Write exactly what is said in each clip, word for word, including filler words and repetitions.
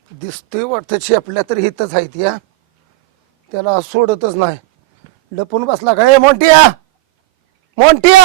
दिसतोय वाटतं चेपल्या तर हितच आहेत या त्याला सोडतच नाही लपून बसला काय मोंटिया मोंटिया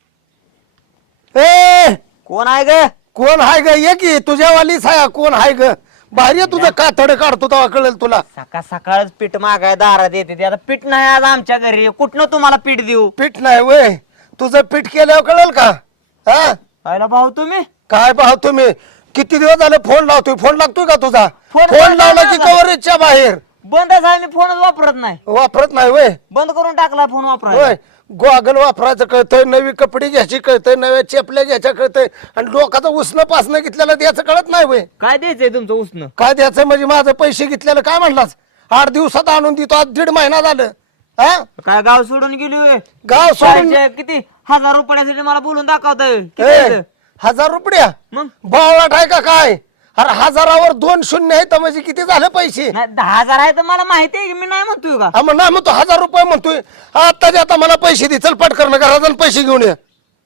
ए कोण आहे ग? कोण हाय ग ये की तुझ्यावालीच आहे कोण हाय ग भारी आहे तुझं कातड काढतो तेव्हा कळेल तुला सकाळ सकाळच पीठ मागाय दारात येते ते. आता पीठ नाही आज आमच्या घरी कुठनं तुम्हाला पीठ देऊ? पीठ नाही वय तुझं पीठ केल्यावर कळेल का हा पाहिला भाऊ तुम्ही काय पाहतो तुम्ही किती दिवस झाले फोन लावतोय फोन लागतोय का तुझा फोन फोन बंद लावला आहे की माझा. कव्हरेजच्या बाहेर बंदच आहे, मी फोनच वापरत नाही. वापरत नाही वय बंद करून टाकला फोन वापरायला. होय गोगल वापरायचं कळतंय नवी कपडे घ्यायची कळतंय नव्या चेपल्या घ्यायच्या कळतंय आणि लोकांचं उसनं पासनं घेतलेलं द्यायचं कळत नाही वय काय द्यायचंय तुमचं उसनं? काय द्यायचं म्हणजे माझं पैसे घेतलेलं काय म्हणलास आठ दिवसात आणून देतो आज दीड महिना झालं हा काय गाव सोडून गेली होय? गाव सोडून काय किती हजार रुपयासाठी मला बोलून दाखवता येईल किती ए, द्यायचं? हजार रुपया मग बावळाट आहे का काय अरे हजारावर दोन शून्य आहेत म्हणजे किती झाले पैसे नाही, दहा हजार आहे तर मला माहिती आहे की मी नाही म्हणतोय का. हा मग नाही म्हणतो हजार रुपये म्हणतोय आता आता मला पैसे दे चल पटकन घरात जाऊन पैसे घेऊन ये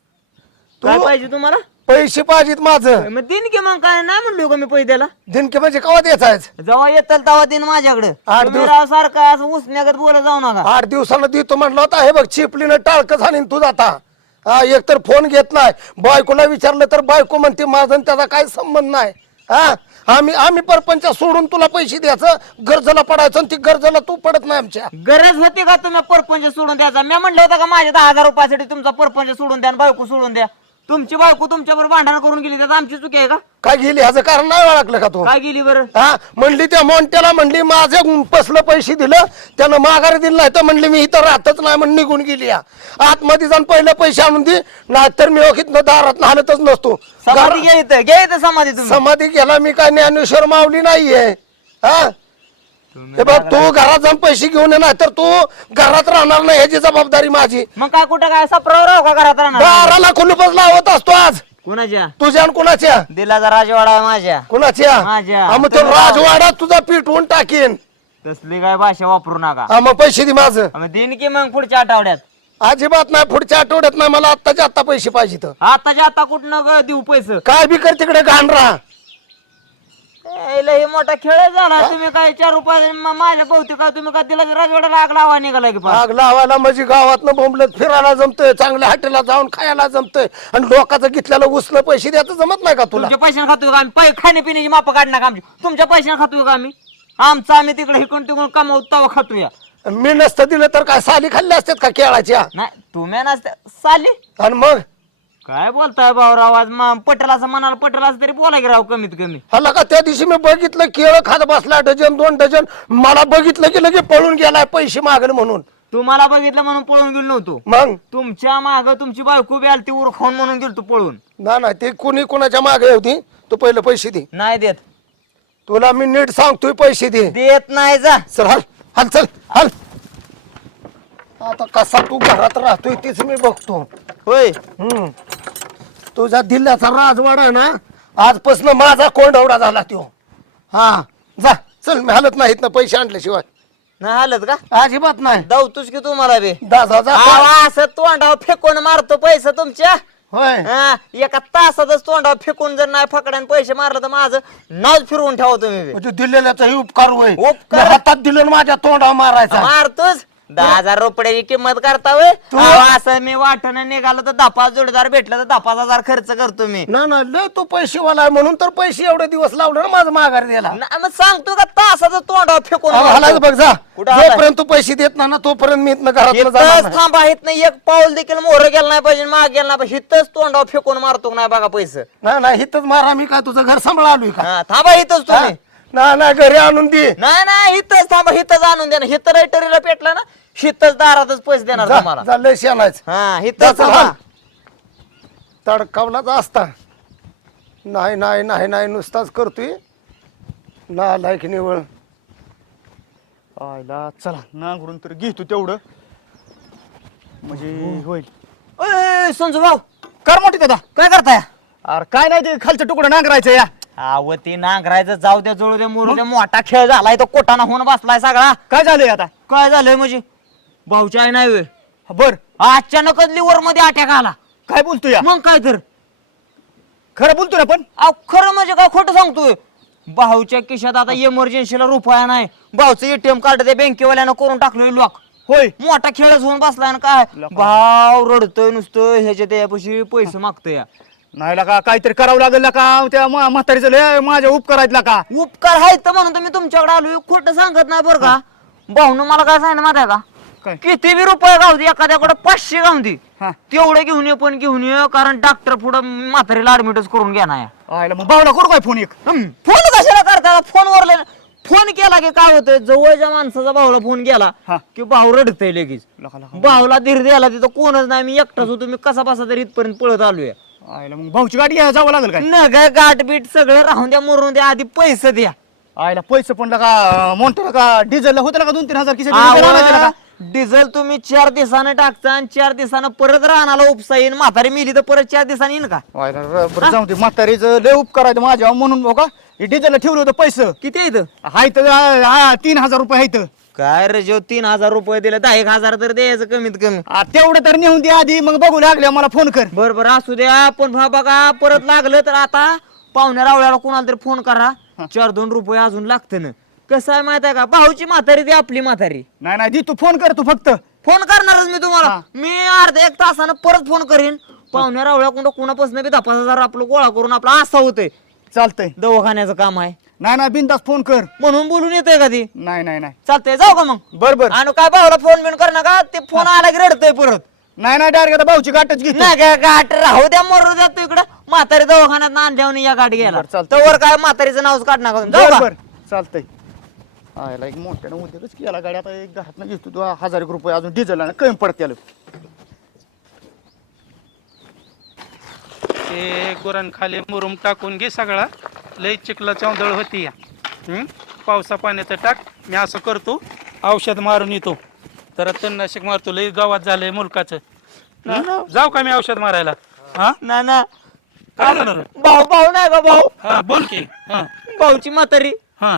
काय तू पाहिजे तुम्हाला? पैसे पाहिजेत माझं मग दिन की मग काय नाही म्हणलो का मी पैसे द्यायला. दिनके म्हणजे कवा द्यायचा आहेस? जेव्हा येताल तेव्हा दिन माझ्याकडे. आठ तुम्ही दिवस- राव सारखं असं उसण्यागत बोलत जाऊ नका. आठ दिवसानं देतो म्हणलं होता हे बघ चिपलीनं टाळकं झाली तू जाता हा एक तर फोन घेत नाही बायकोला विचारलं तर बायको म्हणते माझं आणि त्याचा काही संबंध नाही हा आम्ही आम्ही परपंच सोडून तुला पैसे द्यायचं गरजेला पडायचं आणि ती गरजेला तू पडत नाही आमच्या गरज होती का तुम्ही परपंच सोडून द्यायचा? मी म्हणलं होतं का माझ्या दहा हजार रुपयासाठी तुमचा परपंच सोडून द्या आणि बायको सोडून द्या. तुमची बायको तुमच्याबरोबर भांडण करून गेली त्यात आमची चुकी आहे का? काय गेली ह्याचं कारण नाही ओळखलं का तू काय गेली बरं? हा म्हणली त्या मोंट्याला म्हणली माझे पसलं पैसे दिलं त्यानं माघारी दिलं नाही तर म्हणली मी इथं राहतच नाही म्हणून निघून गेली या. आतमध्ये जाऊन पहिले पैसे आणून दे नाहीतर मी ओळखीत दारात हालतच नसतो समाधी घ्या इथं घ्या इथं समाधी तुम्ही. समाधी गेला मी काय ज्ञानेश्वर माऊली नाहीये हा हे बघ तू घरात जाऊन पैसे घेऊन ये नाही तर तू घरात राहणार नाही ह्याची जबाबदारी माझी मग काय कुठं काय सप्रावर राहू का घरात राहणार? दाराला कुलूपच लावत असतो आज कुणाच्या? तुझ्या आणि कुणाच्या दिलाचा राजवाडा आहे माझ्या. कुणाच्या माझ्या. हा, मग तो राजवाडा तुझा पिटवून टाकीन तसली काय भाषा वापरू नका. हा मग पैसे दे माझं आम्ही दिन की मग पुढच्या आठवड्यात. अजिबात नाही पुढच्या आठवड्यात नाही मला आत्ताच्या आत्ता पैसे पाहिजे तर आताच्या आता कुठनं ग देऊ पैसे? काय बी कर तिकडे घाण राहा ए, लय मोठा खेळ झाला. तुम्ही काय चार रुपये म- माझ्या बहुतेक काय तुम्ही काय दिला राजवाड्याला आग लावा निघाला की पार. आग लावायला म्हणजे गावातनं बोंबलत फिरायला जमतंय चांगल्या हॉटेलला जाऊन खायला जमतंय आणि लोकांचं घेतलेलं उसलं पैसे द्यायचं जमत नाही का तुला तुमच्या पैशाने खातोय का आम्ही? पै खाण्यापिण्याची माप काढणार का आमची? तुमच्या पैशाने खातोय का आम्ही? आमचं आम्ही तिकडे हिकून तिकडून कमावतो तेव्हा खातोय. मी नसतं दिलं तर काय साली खाल्ल्या असतात का केळाच्या नाही तुम्ही नसत्या साली. आणि मग काय बोलताय भाऊराव आज म- पटेलाचं म्हणाल पटेलाचं तरी बोला की राव कमीत कमी. हल्ला का त्या दिवशी मी बघितलं केळं खात बसला डझन दोन डझन मला बघितलं की लगे पळून गेलाय पैसे मागल म्हणून तुम्हाला बघितलं म्हणून पळून गेलो नव्हतो. मग तुमच्या माग तुमची बायको बी आलती उर खाऊन म्हणून गेलतो पळून. ना ना ते कुणी कुणाच्या मागे होती तू पहिलं पैसे दे नाही देत तुला मी नीट सांगतोय पैसे दे देत नाही जा. चल हल हल चल हल आता कसा तू घरात राहतोय तीच मी बघतो होय हम्म तुझा दिल्ल्याचा राजवाडा आहे ना आजपासून माझा कोंडवडा झाला तो हा जा चल मी हलत नाहीत ना पैसे आणल्याशिवाय नाही हालत का? अजिबात नाही दावतोच की तुम्हाला बी. दादा जा आवा, असं तोंडावर फेकून मारतो पैसे तुमच्या. होय हा, एका तासातच तोंडावर फेकून जर नाही फकड्यान पैसे मारलं तर माझं नाव फिरवून ठेवा तुम्ही बी. म्हणजे दिलेल्याचा ही उपकार होय उपकार? मी हातात दिलं आणि माझ्या तोंडावर मारायचा मारतोच. दहा हजार रुपयाची किंमत करता होय. आवा, असं मी वाटण निघालं तर दहा पाच जोडीदार भेटलं तर दहा पाच हजार खर्च करतो मी. ना ना लय तू पैसेवाला आहे म्हणून तर पैसे एवढे दिवस लावले ना माझं माघार द्यायला ना, मग सांगतो का तासाचं तोंडावर फेकून अहो, हलाच मारतो. बघ जा कुठं हलाय? जोपर्यंत तू पैसे देत ना ना तोपर्यंत मी इथनं घरात इथंच थांबा इथं एक पाऊल देखील मोहर गेला नाही पाहिजे माग गेला नाही पाहिजे. इथंच तोंडावर फेकून मारतो का नाही बघा पैसे. ना ना इथंच मारा मी काय तुझं घर सांभाळ आलोय का हा, थांबा इथंच हा? तुम्ही. ना ना घरी आणून दे नाही नाही इथंच थांबा इथंच आणून द्या ना. हिथं लाईटरीला पेटलं ना हिथंच दारातच पैसे देणार जा तुम्हाला. जा, लय शेणायच हा इथंच जा, थांबा. चल. तडकावलाच असता नाही नाही नाही नाही नुसताच करतोय ना लायक निवळ आयला चला नांगरून तर घेतो तेवढं म्हणजे होईल. ए, संजू भाऊ कर मोठी दादा काय करताय? अरे काय नाही ते खालचं तुकडं नांगरायचं या अहो ते नांगरायचं जाऊ द्या जोडू द्या मोरू द्या मोठा खेळ झालाय तो कोटाना होऊन बसलाय सगळा. काय झालंय आता काय झालंय म्हणजे भाऊची आई नाही होय. बर अचानकच लिव्हर मध्ये अटॅक आला. काय बोलतो या मग काय तर खरं बोलतो ना पण अहो खरं म्हणजे काय खोटं सांगतोय. भाऊच्या खिशात आता इमर्जन्सीला रुपया नाही. भाऊचं एटीएम कार्ड ते बँकेवाल्यानं करून टाकलोय लॉक. होय मोठा खेळच होऊन बसलाय ना काय. भाव रडतोय नुसतं ह्याच्या त्यापाशी पैसे मागतोय. नाही का काहीतरी करावं लागेल का त्या म्हा- म्हातारीचं लय माझ्या उपकारायला का. उपकार आहेत म्हणून तर मी तुमच्याकडे आलोय. खोटं सांगत नाही बरं का. भाऊनं मला काय सांगितलं माहिती आहे का, काय किती बी रुपये गाव दे, एखाद्याकडे पाचशे गाव दे, हा तेवढे घेऊन ये पण घेऊन ये, कारण डॉक्टर पुढे म्हातारीला ऍडमिटच करून घेणार. आयला मग भावना करू काय फोन एक. फोन कशाला करता, फोनवर फोन केला की काय होतंय, जवळच्या माणसाचा भाऊला फोन केला हा. की भाऊ रडतय लगेच. लका लका. भाऊला धीर द्यायला तिथं कोणच नाही, मी एकटाच होतो. मी कसा बसा तरी इथपर्यंत पळत आलोय. आयला मग भाऊची गाडी घ्यायला जावं लागेल काय. न काय गाठ बीट सगळं राहून द्या, मरून द्या, आधी पैसे द्या. आयला पैसे पण लका म्हणतो का डिझेल होतं का दोन तीन हजार किती. डिझेल तुम्ही चार दिवसानं टाकता आणि चार दिवसानं परत राहण्याला उपसा येईन. म्हातारी मिली तर परत चार दिवसांनी येईन का. जाऊ दे म्हातारीचं लय उपकारायचं माझ्या म्हणून हो का डिझेलला ठेवलं होतं पैसे किती आहे इथं? हाय तर हा, तीन हजार रुपये आहेत. काय रे जो तीन हजार रुपये दिले, दहा एक हजार तर द्यायचं कमीत कमी. आ, तेवढं तर नेऊन दे आधी, मग बघू लागले मला फोन कर. बर बर असू द्या, पण भा बघा परत लागलं तर आता पाहुण्या रावळ्याला कोणाला तरी फोन करा. चार दोन रुपये अजून लागतं ना. कसं आहे माहित आहे का, भाऊची म्हातारी ती आपली म्हातारी. नाही नाही दी तू फोन कर तू फक्त. फोन करणारच मी तुम्हाला. मी अर्ध्या एक तासानं परत फोन करीन. पाहुण्या रावळ्या कोणा कोणापासून बी दहा पाच हजार आपलं गोळा करून आपला असा होतंय. चालतंय. दवाखान्याचं काम आहे नाही नाही बिनधास्त फोन कर. म्हणून बोलून येतोय का ती. नाही नाही नाही चालतंय, जाऊ का मग. बर बर. आणि काय भाऊला फोन बिन कर नका, ते फोन आला की रडतोय परत. नाही नाही डायरेक्ट आता भाऊची गाठच घेतो. नाही काय गाठ राहू द्या, मरू द्या. तू इकडे म्हातारी दवाखान्यात आणल्यावर या गाठ घ्यायला. बरं, चालतंय. तवर काय म्हातारीचं नावच काढ नका. जाऊ बर का? बर चालतंय. आयला एक मोठ्यानं उद्योगच केला गाडी आता एक घरात घेतो तू हजार एक रुपये अजून डिझेल कमी पडत त्याला. ते गुरण खाली मुरुम टाकून घे सगळा. लई चिखला चौंदळ होती या. हं? पावसा पाण्याचं टाक. मी असं करतो, औषध मारून येतो. तर तणनाशक मारतो, लई गावात झालंय मुलकाचं. हं? जाऊ का मी औषध मारायला. हा ना ना काय झालं रे? भाऊ भाऊ नाही का भाऊ. हा बोल की. हा भाऊची म्हातारी हा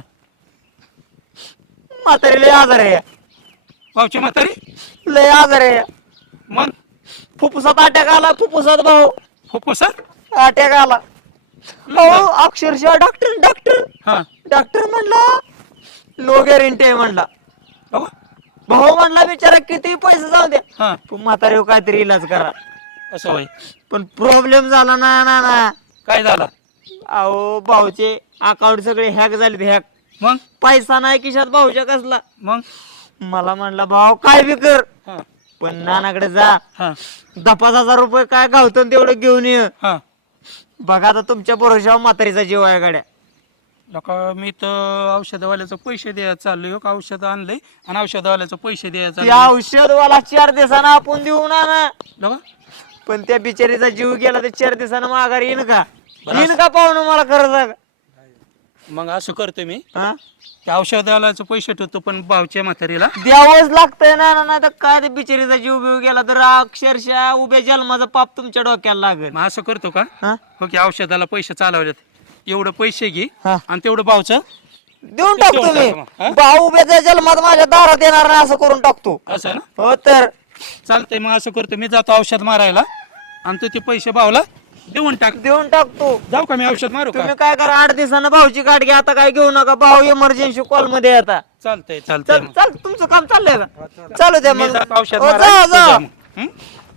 म्हातारी लय आजार आहे. भाऊची म्हातारी लय आजार आहे. मग फुफ्फुसात अटॅक आला. फुफ्फुसात भाऊ फुफ्फुसात अटॅक आला. भाऊ अक्षरशः डॉक्टर डॉक्टर हा डॉक्टर म्हणला नो गॅरंटी आहे म्हणला. अहो, भाऊ म्हणला बिचारा किती पैसे जाऊ द्या, हा पण म्हातारी काहीतरी इलाज करा. असं होय. पण प्रॉब्लेम झाला ना ना ना काय झालं अहो भाऊचे अकाउंट सगळे हॅक झाले. हॅक. मग पैसा नाही खिशात भाऊच्या कसला. मग मला म्हणला भाऊ काय बी कर, हा पण नानाकडे जा, हा दहा पाच हजार रुपये काय गावतो तेवढं घेऊन ये. हा बघा आता तुमच्या भरोशावर म्हातारीचा जीव आहे गड्या. लोका मी तर औषधवाल्याचं पैसे द्यायला चाललोय हो का. औषध आणलंय आणि औषधवाल्याचं पैसे द्यायला ते चाललोय. औषधवाला चार दिवसानं आपण देऊ ना ना, लोका, पण त्या बिचारीचा जीव गेला तर चार दिवसानं माघारी येईन का. बरं. येईन का पाहुणं मला खरं सांग. मग असं करतो मी, हा? त्या औषधवाल्याचं पैसे ठेवतो पण भावच्या म्हातारीला. द्यावंच लागतंय ना ना, तर काय ते बिचारीचा जीव बिव गेला तर अक्षरशः उभ्या जन्माचा पाप तुमच्या डोक्याला लागेल. मग असं करतो का, हा? हो की औषधाला पैसे चालवलेत, एवढं पैसे घे हा. आणि तेवढं भावचं देऊन टाकतो देऊन मी. टाका मग, हा? भाऊ उभ्याच्या जन्मात माझ्या दारात येणार नाही असं करून टाकतो. असं ना. हो तर चालतंय, मग असं करतो मी, जातो औषध मारायला आणि तू ते पैसे भावला देऊन टाक. देऊन टाकतो. जाऊ का मी औषध मारू का. तुम्ही काय करा, आठ दिवसानं भाऊची गाठ घ्या. आता काय घेऊ नका, भाऊ इमर्जन्सी कॉल मध्ये आहे आता. चालतंय चालतंय चल मग. चल तुमचं काम चाललंय का. चालू द्या मी मग. जातो औषध हो, मारायला, जा तू जा. जा मग. हं?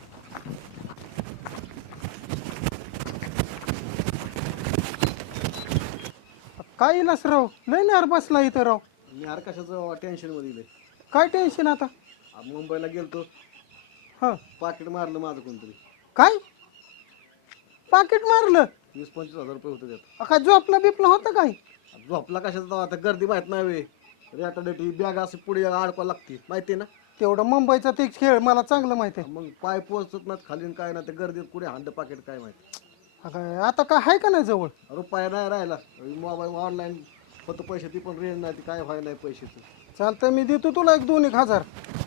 काय इलास राव, लय नार बसला इथं राव. मी यार कशाचं टेन्शन मध्ये दिलंय. काय टेन्शन आता. आ, मुंबईला गेलतो, हा पाकिट मारलं माझं कोणतरी. काय पाकिट मारलं. वीस पंचवीस हजार रुपये होते त्यात. अ, काय झोपला बिपला होता काय. आ, झोपला कशाचा तेव्हा, आता गर्दी माहित नाही वे. रेटाडेटी बॅग असे पुढे अडकवा लागते माहिती आहे ना. तेवढं मुंबईचा ते खेळ मला चांगलं माहिती आहे. मग पाय पोचत नाहीत खाली न काय ना, ते गर्दीत पुढे हांड पाकिट काय माहिती. अ, काय आता काय आहे का नाही जवळ. रुपया नाही राहिला. मोबाईल ऑनलाईन होतं पैसे, ती पण रेंज नाही, ती काय व्हाय नाही पैशाचं. चालतंय मी देतो तुला एक दोन एक हजार.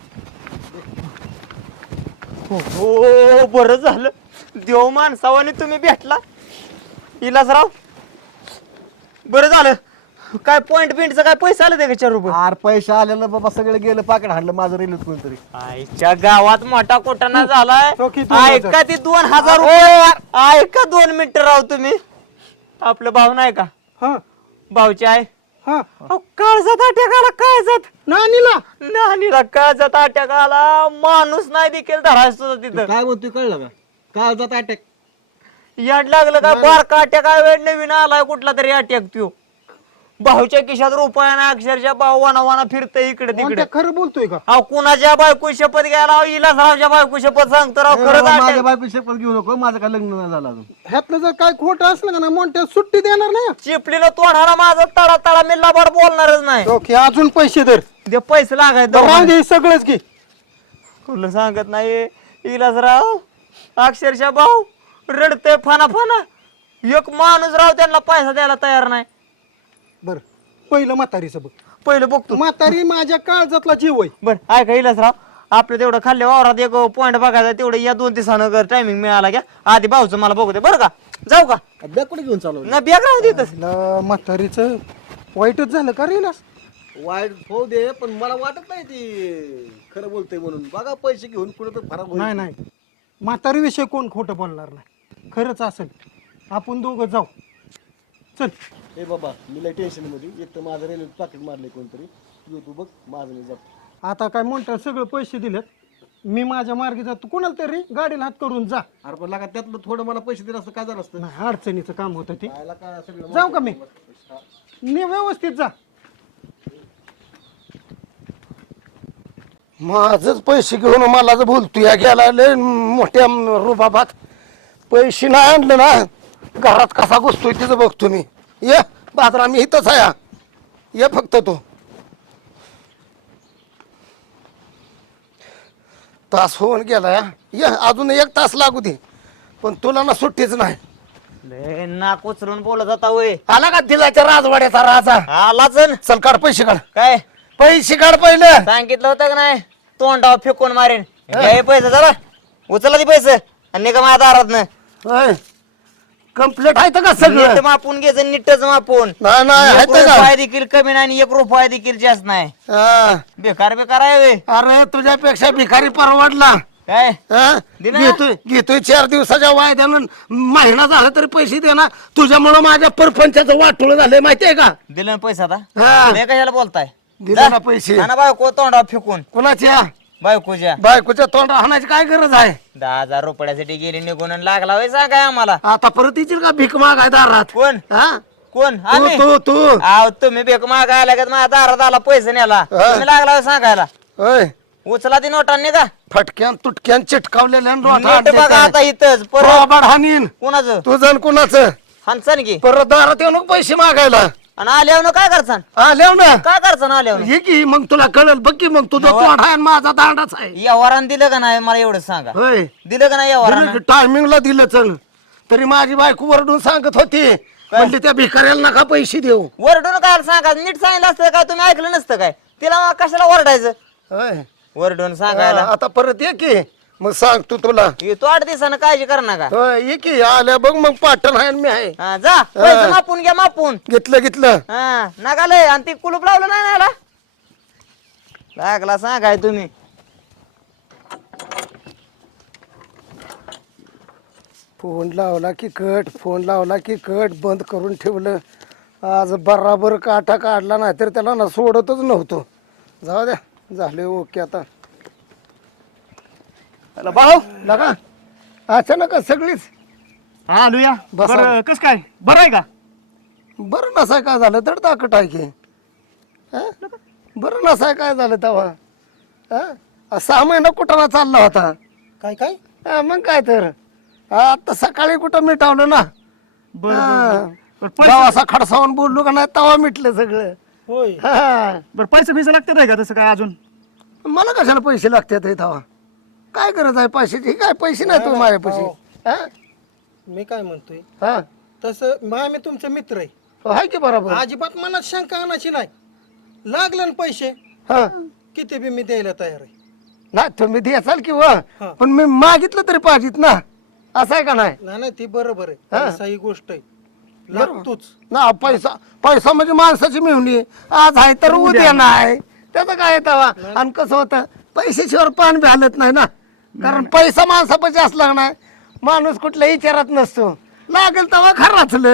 हो बरं झालं, देव माणसावाने तुम्ही भेटला इलासराव. बरं झालं. काय पॉइंट बिंटचं काय पैसे आले ते का चार रुपये. आर पैसे आलेलं बाबा, सगळे गेलं पाकिट हाणलं माझं रेल्वेत कोणतरी. आईच्या गावात मोठा कोटाना झालाय. तो किती दोन हजार? ऐका ती दोन हजार रुपये. ऐका दोन मिनिटं राव तुम्ही. आपलं भाऊ नाही का, हा भाऊची आहे हा अहो, काळजात अटॅक आला काळजात नानीला नानीला काळजात अटॅक आला माणूस नाही देखील धरायचं होतं तिथं काय म्हणतोय कळलं का काय जात अटॅक याड लागलं का बारका अटॅक आहे वेळ नवीन आलाय कुठला तरी अटॅक त्यो भाऊच्या खिशात रुपयाना अक्षरशः भाऊ वाना वाना फिरतय इकडे तिकडे कोणत्या खरं बोलतोय का अहो कुणाच्या बायको शपथ घ्यायला इलासरावच्या बायको शपथ सांगतो राव खरंच माझ्या attack. बायको शपथ घेऊ नको माझं काय लग्न नाही झालं अजून ह्यातलं जर काय खोटं असलं का ना मोठ्या सुट्टी देणार नाही चिपलीनं तोडाला माझा तडा तडा मी लबाड बोलणारच नाही ओके अजून पैसे दर ते पैसे लागायचे राहून दे सगळंच घे तुला सांगत नाही इलासराव अक्षरशः भाऊ रडतय फाना फाना एक माणूस राव त्यांना पैसा द्यायला तयार नाही बर पहिलं म्हातारीचं बघ पहिलं बघतो म्हातारी माझ्या काळजातला जीव आहे बर ऐका इलासराव आपलं तेवढं खाल्ल्या वावरात एक पॉईंट बघायचा तेवढं या दोन दिवसानं टायमिंग मिळाला घ्या आधी भाऊचं मला बघू दे बरं का जाऊ का बॅग कुठे घेऊन चालू ना बॅग राहू देतच ला, म्हातारीचं वाईटच झालं का रे लास? वाईट होऊ दे पण मला वाटत नाही ती खरं बोलतोय म्हणून बघा पैसे घेऊन कुठं तर फरक होईल. नाही नाही म्हातारी विषय कोण खोटं बोलणार नाही खरंच असेल आपण दोघं जाऊ चल ए बाबा मी लय टेन्शन मध्ये एक तर माझं रेल्वे पाकिट मारले कोणतरी तू तू बघ माझं मी जातो आता काय म्हणतात सगळं पैसे दिलेत मी माझ्या मार्गी जातो कोणाला तरी गाडीला हात करून जा अरे पण लागा त्यातलं थोडं मला पैसे दिलं असतं काय झालं असतं नाही अडचणीचं काम होतं ते खायला काय सगळं जाऊ का मी मी व्यवस्थित जा माझच पैसे घेऊन मला जर बोलतो या गेला लय मोठ्या रुबाबात पैसे नाही आणलं ना घरात कसा घुसतोय तिचं बघतो मी ये बाजारा मी इथंच आहे ये फक्त तो तास होऊन गेला या ये अजून एक तास लागू दे पण तुला ना सुट्टीच नाही लय नाक उचलून बोलत होता वय आला का दिलाच्या राजवाड्याचा राजा आलाच न. चल काढ पैसे काढ काय पैसे काढ पहिलं सांगितलं होतं का नाही तोंडावर फेकून मारेन घे पैसे चला उचला ती पैसे आणि निघा माझ्या दारात कम्प्लीट आहे का सगळं नीट मापून घ्यायचं नीटच मापून नाही नाही एक आहे का रुपया देखील कमी नाही आणि एक रुपया देखील जास्त नाही हा. बेकार बेकार आहे वे अरे तुझ्यापेक्षा भिकारी परवडला काय हा? दे ना. घेतोय घेतोय चार दिवसाच्या वायद्यानं महिना झाला तरी पैसे दे ना तुझ्यामुळं माझ्या परपंचाचं वाटोळ झालंय माहितीये का दिलं ना पैसा आता हा. लय कशाला बोलताय दिले ना पैसे ना बायको तोंडावर फेकून कुणाच्या बायकोच्या बायकोच्या तोंड हाणायची काय गरज आहे दहा हजार रुपयासाठी गेली निघून आणि लागला वय सांगाय आम्हाला आता परत येशील का भीक मागाय दारात कोण हा? कोण तू आम्ही तू तू आव तुम्ही बेक मागायला का माझ्या दारात आला पैसे न्याला तुम्ही लागला होय सांगायला होय उचला ती नोटांनी का फटक्यान तुटक्यान चिटकावलेल्या नीट बघा आता इथंच परत बरोबर हानीन कोणाचं तुझं कुणाचं हानसान की परत दारात येऊन पैसे मागायला आणि आल्यावर काय करसान आल्याव ना काय करसान आल्यावर ये की मग तुला कळल बघ की मग तुझं तोंड आहे आणि माझा दांडाच आहे व्यवहारानं दिलं का नाही मला एवढं सांगा होय दिलं का नाही व्यवहारानं टायमिंगला दिलं चल तरी माझी बायको वरडून सांगत होती म्हणजे त्या भिकाऱ्याला नका पैसे देऊ वरडून काय सांगा नीट सांगितलं असतं काय तुम्ही ऐकलं नसतं काय तिला कशाला वरडायचं होय वरडून सांगायला आता परत ये की मग सांगतो तुला येतो आठ दिवसानं काळजी कर नका होय ये की आल्या बघ मग पाटण आहे आणि मी आहे हा, जा पैसे मापून घ्या मापून घेतलं घेतलं हा नका लय आणि ती कुलूप लावलं नाही ना याला? लागला सांगाय तुम्ही फोन लावला की कट फोन लावला की कट बंद करून ठेवलं आज बराबर काटा काढला नाही तर त्याला ना सोडतच नव्हतो जाऊ द्या झाले ओके आता भाऊ लगा अचानक सगळीच हा लुया बसा. बरं कस काय बरं आहे का बरं नसाय काय झालं तर ताकट आहे की हं? बरं नसाय काय झालं तेव्हा हं? सहा महिना कुठं चालला होता काय काय हं, मग काय तर आता सकाळी कुठं मिटावलं ना बरं, हं. बरं जेव्हा असा खडसावून बोललो का नाही तेव्हा मिटलं सगळं होय हं. बरं पैसे पैसे लागतात आहे का तसं काय अजून मला कशाला पैसे लागतात हे तेव्हा काय गरज आहे पैशाची काय पैसे नाही तू माझ्या पैसे हं? मी काय म्हणतोय हं. तसं मग आम्ही तुमचे मित्र आहे आहे की बरोबर अजिबात मनात शंका आणायची नाही लागलं ना पैसे हं. किती बी मी द्यायला तयार आहे नाही तुम्ही द्याचाल की व हं. पण मी मागितलं तरी पाहिजेत ना असं आहे का नाही नाही नाही ती बरोबर आहे हा. पैसा ही गोष्ट आहे लागतोच ना पैसा पैसा म्हणजे माणसाची मिळवणी आज आहे तर उद्या नाही त्याचं काय तेव्हा आणि कसं होतं पैशाशिवाय पान बी हालत नाही ना कारण पैसा माणसापाशी असला नाही माणूस कुठल्या विचारात नसतो लागेल तेव्हा खराचलं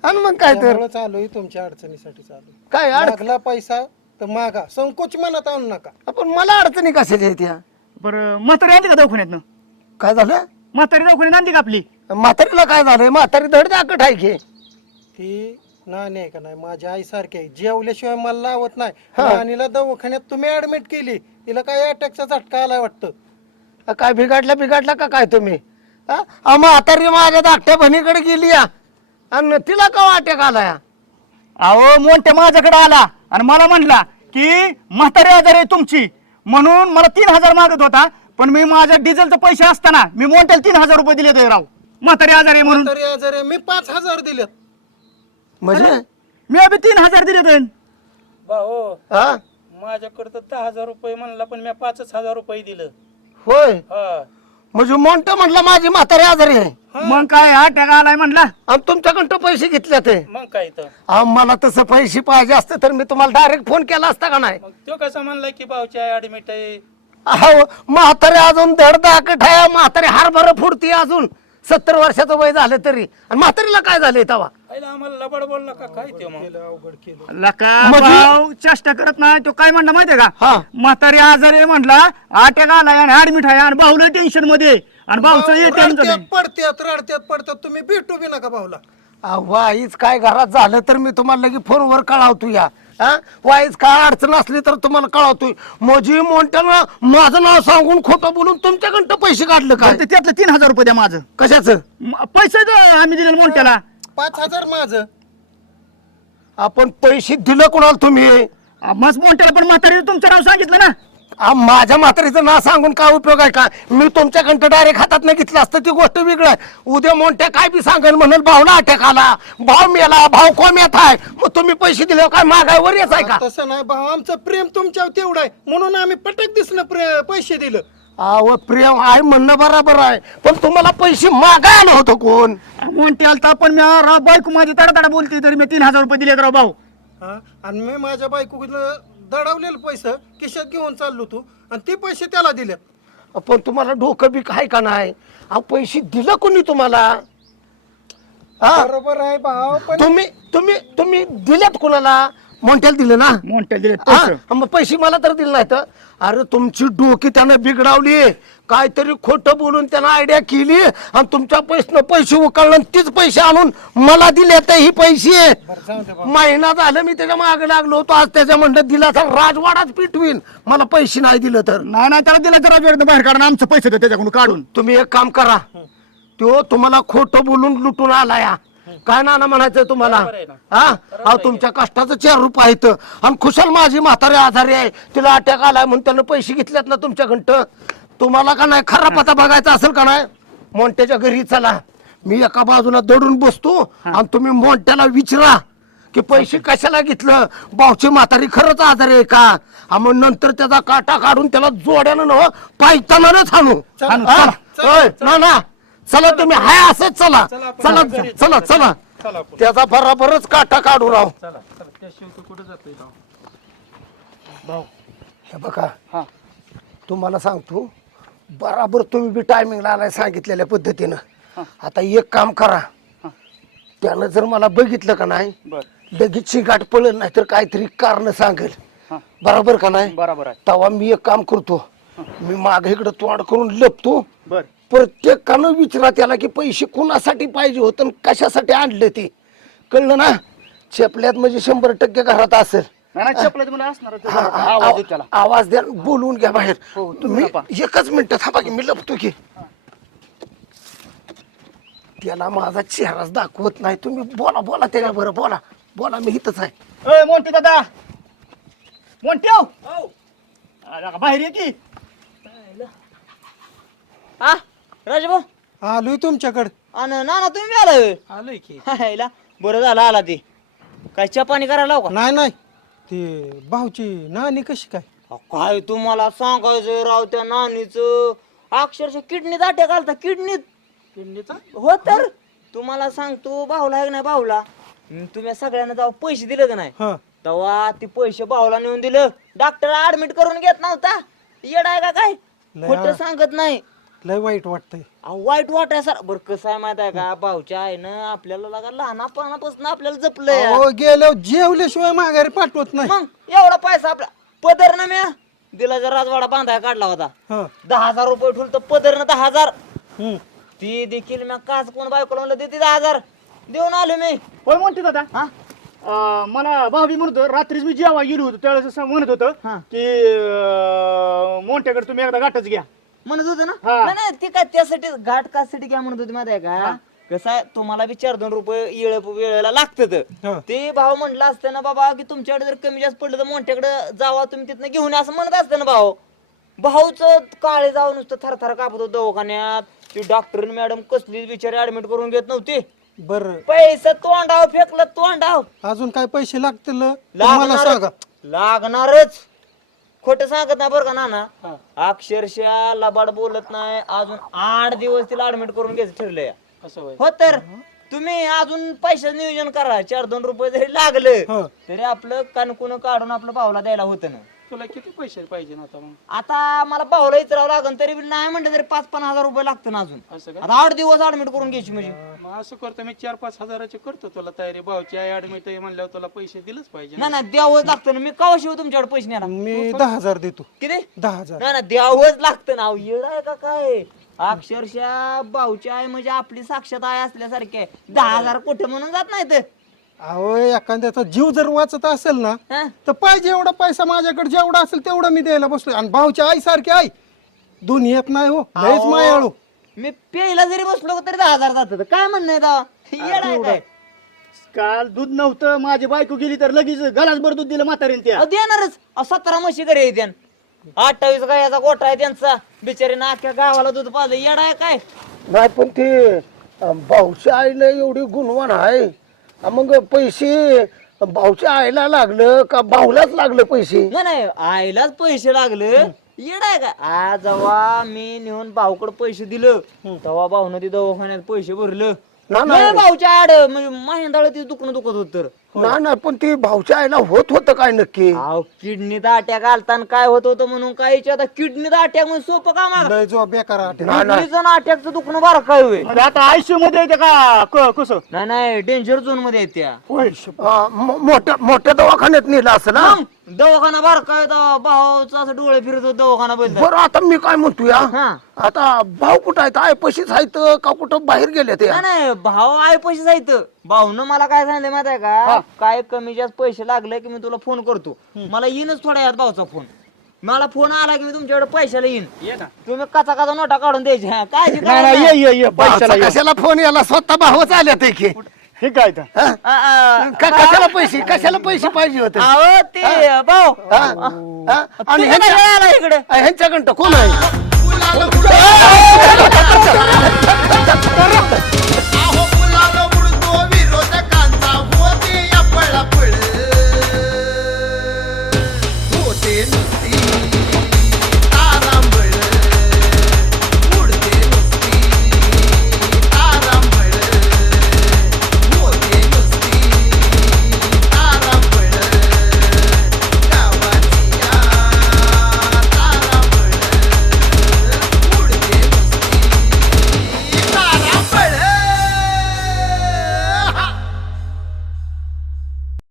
आणि मग काय तर त्यामुळं चालू आहे तुमच्या अडचणीसाठी चालू काय अड लागला पैसा तर मागा संकोच मनात आणू नका आपण मला अडचणी कशाच्या आहेत या बरं म्हातारी आणली का दवाखान्यातनं काय झालं म्हातारी दवाखान्यात आणली का आपली म्हातारीला काय झालंय म्हातारी धड दाकट आहे की ती नाणी आहे का नाही माझ्या आई सारखी आहे जेवल्याशिवाय मला लावत नाही नानीला दवाखान्यात तुम्ही ऍडमिट केली तिला काय अटॅकचा झटका आलाय वाटतं अ, काय बिघडला बिघडला का काय तुम्ही हा? अ, म्हातारी माझ्या धाकट्या बहिणीकडे गेली या आणि तिला का वाट्या आला या अहो मोठ्या माझ्याकडे आला आणि मला म्हणला की म्हातारी आजार आहे तुमची म्हणून मला तीन हजार मागत होता पण मी माझ्या डिझेलचे पैसे असताना मी मोठ्याला तीन हजार रुपये दिले ते राव म्हातारी आजार आहे म्हणून तरी आजार मी पाच हजार दिलेत म्हणजे मी अभि तीन हजार दिले ते भाऊ हा माझ्याकडे तर दहा हजार रुपये म्हणला पण मी पाचच हजार रुपये दिलं होय हा म्हणजे मोठं म्हटलं माझी म्हातारी आजारी आहे मग काय अटॅक आलाय म्हणला आणि तुमच्याकडं पैसे घेतले ते मग काय तर अहो, मला तसं पैसे पाहिजे असते तर मी तुम्हाला डायरेक्ट फोन केला असता का नाही मग तो कसा म्हणलाय की भाऊच्या ऍडमिट आहे अहो म्हातारे अजून धड दाकट आहे म्हातारे हरभर फुडती अजून सत्तर वर्षाचं वय झालं तरी आणि म्हातारीला काय झालंय तवा पहिला आम्हाला लबाड बोलला का काय ते मग अवघड केलं लका म्हणजे? भाऊ चेष्टा करत नाही तो काय म्हणला माहितीये हा. का म्हातारी आजार आहे म्हणला अटॅक आलाय आणि ऍडमिट आहे आणि भाऊला टेन्शन मध्ये आहे. आणि भाऊचं एटीएम रडत्यात पडत्यात रडत्यात पडत्यात तुम्ही भेटू बी नका भाऊला अहो, वाईच काय घरात झालं तर मी तुम्हाला लगे फोनवर कळवतो या हा वाईच काय अडचण असली तर तुम्हाला कळवतोय मोजी मोठ्यानं माझं नाव सांगून खोटं बोलून तुमच्याकडं पैसे काढलं काय त्यातलं तीन हजार रुपये द्या माझं कशाचं म- पैसे द्या आम्ही दिले मोठ्याला पाच हजार माझं आपण पैसे दिलं कोणाला तुम्ही मस्त मोठ्याला पण म्हातारी तुमचं नाव सांगितलं ना आ, माझ्या म्हातारीचं नाव सांगून काय उपयोग आहे का मी तुमच्याकडं डायरेक्ट हातात नाही घेतलं असतं ती गोष्ट वेगळी आहे उद्या मोठ्या काय बी सांगेल म्हणून भावला अटॅक आला भाव मेला भाव कोम्यात आहे मग तुम्ही पैसे दिले काय मागायवर येत आहे का तसं नाही भाऊ आमचं प्रेम तुमच्यावर तेवढं आहे म्हणून आम्ही पटक दिसलं प्रे- पैसे दिलं अहो प्रेम आहे म्हणणं बरोबर आहे पण तुम्हाला पैसे मागायला होतं कोण मोठ्याला तर पण मी आ, राव बायको माझी तडा तडा बोलते तरी मी तीन हजार रुपये दिले राव भाऊ हा आणि मी माझ्या बायको दडवलेलं पैसे खिशात घेऊन चाललो तू आणि ते पैसे त्याला दिले पण तुम्हाला डोकं बी आहे का नाही अहो पैसे दिलं कोणी तुम्हाला हा बरोबर आहे भाऊ पण तुम्ही तुम्ही तुम्ही दिलेत कोणाला मोठ्याला दिले ना मोठ्याला दिले हा, मग पैसे मला तर दिले नाहीत अरे तुमची डोकी त्यानं बिघडावली काहीतरी खोटं बोलून त्यानं आयडिया केली आणि तुमच्या पैसे पैसे उकळलं आणि तीच पैसे आणून मला दिले तर ही पैसे महिना झालं मी त्याच्या मागे लागलो होतो आज त्याच्या म्हणलं दिला तर राजवाडाच पिटवीन मला पैसे नाही दिलं तर नाही नाही त्याला दिला तर राजवाड्यातनं बाहेर काढून आमचं पैसे द्या त्याच्याकडून काढून तुम्ही एक काम करा तो तुम्हाला खोटं बोलून लुटून आला या काय नाना म्हणायचं तुम्हाला हा अहो तुमच्या कष्टाचं चार रुपये आहेत आणि खुशाल माझी म्हातारी आजारी आहे तिला अटॅक आलाय म्हणून त्यानं पैसे घेतलेत ना तुमच्याकडं तुम्हाला का नाही खरा पता बघायचा असेल का नाही मोंट्याच्या घरी चला मी एका बाजूला दडून बसतो आणि तुम्ही मोंट्याला विचारा की पैसे कशाला घेतलं भाऊची म्हातारी खरंच आजारी आहे का हा, मग नंतर त्याचा काटा काढून त्याला जोड्यानं नव पायतानाच हाणू हा? होय, ना ना चला तुम्ही हाय असंच चला चला चला चला त्याचा बराबरच काटा काढू राव चला चला त्याशिवाय तू कुठे जातोय भाऊ भाऊ हे बघा हा. तुम्हाला सांगतो बराबर तुम्ही बी टायमिंगला आलाय सांगितलेल्या पद्धतीनं आता एक काम करा त्यानं जर मला बघितलं का नाही लगेच शिंगाट पळेल नाही तर काहीतरी कारण सांगेल बरोबर का नाही बरोबर आहे तेव्हा मी एक काम करतो मी मागे इकडे तोंड करून लपतो बर प्रत्येकानं विचारा त्याला की पैसे कोणासाठी पाहिजे होतं आणि कशासाठी आणले ते कळलं ना चेपल्यात म्हणजे शंभर टक्के घरात असेल नाही नाही चपला मला असणार हा, हा, आवाज येतो त्याला आव- आवाज द्या बोलवून घ्या बाहेर हो, तुम्ही लपा. एकच मिनिट थांबा की मी लपतो की त्याला माझा चेहराच दाखवत नाही तुम्ही बोला बोला त्याच्या बरं बोला बोला मी इथंच आहे ए मोंटी दादा मोंट्याव अरे बाहेर ये की हा राजभाऊ आलोय तुमच्याकडे आणि ना ना तुम्ही आलाय आलोय की हायला बरं झालं आला ते काय चहा पाणी करायला लावू का नाही नाही ते भाऊची नानी कशी काय अहो, काय तुम्हाला सांगायचं राव त्या नानीचं अक्षरशः किडनीत अटॅक आलता किडनीत किडनीचा हो तर तुम्हाला सांगतो भाऊला आहे का नाही भाऊला हम्म, तुम्ही सगळ्यांना जेव्हा पैसे दिले का नाही हा तेव्हा ते पैसे भाऊला नेऊन दिलं डॉक्टर ऍडमिट करून घेत नव्हता येड आहे का काय लय खोटं आ- सांगत नाही लय वाईट वाटतंय. अहो, वाईट वाटाय सर बरं कसं आहे माहित आहे का भाऊच्या आहे ना आपल्याला लागा लहानपणापासून आपल्याला जपलंय अहो गेलो जेवल्याशिवाय माघारी पाठवत नाही. मग एवढा पैसा आपला पदर ना म्या दिलाचा राजवाडा बांधाय काढला होता हं. दहा हजार रुपये ठेवलं तर पदर ना दहा हजार हं. ती देखील मी काच कोण बायकोला म्हणलं देते दहा हजार देऊन आलो मी. होय म्हणते दादा हा अं, मला भावी म्हणत होतं, रात्रीच मी जेव्हा गेलो होतो त्यावेळेस असं म्हणत होतं हा. की अं, मोठ्याकडे तुम्ही एकदा गाठच घ्या. म्हणत होतं ना हा. नाही नाही, ती काय त्यासाठी घाट कासाठी काय म्हणत होती माहिती आहे का कसं आहे तुम्हाला बी चार दोन रुपये येळ वेळेला लागतं हा. ते भाव म्हणलं असतं ना बाबा की तुमच्याकडे जर कमी जास्त पडलं तर मोठ्याकडे जावा तुम्ही तिथनं घेऊन या असं म्हणत असतं ना भाऊ भाऊच काळे जाऊन नुसतं थरथर कापत होतं दवाखान्यात ती डॉक्टर मॅडम कसली बिचारी ऍडमिट करून घेत नव्हती बर पैसा तोंडाव फेकलं तोंडाव अजून काय पैसे लागतील मला सांगा. लागणारच लागणारच खोट सांगत नाही बरं का नाना अक्षरशः लबाड बोलत नाही अजून आठ दिवस तिला ऍडमिट करून घ्यायचं ठरलंय असं होय. हो तर तुम्ही अजून पैशाचं नियोजन करा चार दोन रुपये जरी लागलं हं. तरी आपलं कानकुन काढून आपलं भाऊला द्यायला होतं ना तुला किती पैसे पाहिजे ना आता मग आता मला भाऊला इतरावं लागेल तरी बी नाही म्हणलं तरी पाच पन्नास हजार रुपये लागतं ना अजून असं का आता आठ दिवस ऍडमिट करून घ्यायची म्हणजे मग असं करतो मी चार पाच हजाराचे करतो तुला तयारी भाऊची आई ऍडमिट आहे म्हणल्यावर तुला पैसे दिलंच पाहिजे ना. नाही ना द्यावंच लागतं ना मी कवा शिव तुमच्याकडे पैसे नेला मी दहा हजार देतो. किती दहा हजार नाही ना द्यावंच लागतं ना येड आहे का काय अक्षरशः भाऊची आई म्हणजे आपली साक्षात आई असल्यासारखी आहे दहा हजार कुठे म्हणून जात नाही तर अहो एखाद्याचा जीव जर वाचत असेल ना हा? तर पाहिजे एवढा पैसा माझ्याकडे जेवढा असेल तेवढा मी द्यायला बसलोय. आणि भाऊच्या आई सारखी आई दोन्ही येत नाही हो लयच अहो, मायाळू. मी प्यायला जरी बसलो तरी दहा हजार जात काय म्हणणं आहे दावा? येड आहे काय काल दूध नव्हतं माझी बायको गेली तर लगेच गलास भर दूध दिलं म्हातारीने त्या अहो, देणारच अहो, सतरा म्हशी घरी येते अठ्ठावीस गायाचा गोठा आहे त्यांचा बिचारीनं अख्ख्या गावाला दूध पाजलं येड आहे काय नाही पण ते अं, भाऊच्या आईला एवढी गुणवान आहे अं, मग पैसे भाऊच्या आईला लागलं का भाऊलाच लागलं पैसे? नाही नाही आईलाच पैसे लागले येड आहे का आज जेव्हा मी नेऊन भाऊकडे पैसे दिलं तेव्हा भाऊनं ती दवाखान्यात पैसे भरलं ना, ना. नाही भाऊच्या आड म्हणजे महिंदाळ ती दुखणं दुखत होत तर ना ना पण ते भाऊच्या आईला होत होतं काय नक्की? अहो किडनीत अटॅक आलताना काय होत होतं म्हणून काय आता किडनीत अटॅक म्हणून सोपं काम आहे लय जो बेकार आठ. ना ना किडनीचं अटॅकचं दुखणं बरं काय होय अरे आता आयसीयू मध्ये येते का क- कसं नाही नाही डेंजर झोन मध्ये आहेत त्या अं, मो- मोठ्या मोठ्या दवाखान्यात नेलं असं ना. मग दवाखाना बरं काय होता भाऊचा असं डोळे फिरत होत दवाखाना बंद बरं आता मी काय म्हणतो या हा आता भाऊ कुठं आहेत? आई पैसेच आहेत का कुठं बाहेर गेले ते? नाही नाही भाऊ आहे पैसे जायचं भाऊनं मला काय सांगितलं माहिती आहे का काय कमी जास्त पैसे लागले की मी तुला फोन करतो मला येईनच थोड्या यात भाऊचा फोन मला फोन आला की मी तुमच्याकडे पैशाला येईन ये ना तुम्ही कचा कचा नोटा काढून द्यायची हा, काळजी नाही करा नाही, नाही. ये ये ये पैशाला भाऊचा ये. कशाला फोन याला स्वतः भावच आल्या ते की हे काय तर हा? आ, आ, का- कशाला पैसे कशाला पैसे पाहिजे होते? अहो ते भाऊ हा? हा? आणि तुम्ही ह्यांच्या कशाला आला इकडे ह्यांच्याकडं कोण आहे?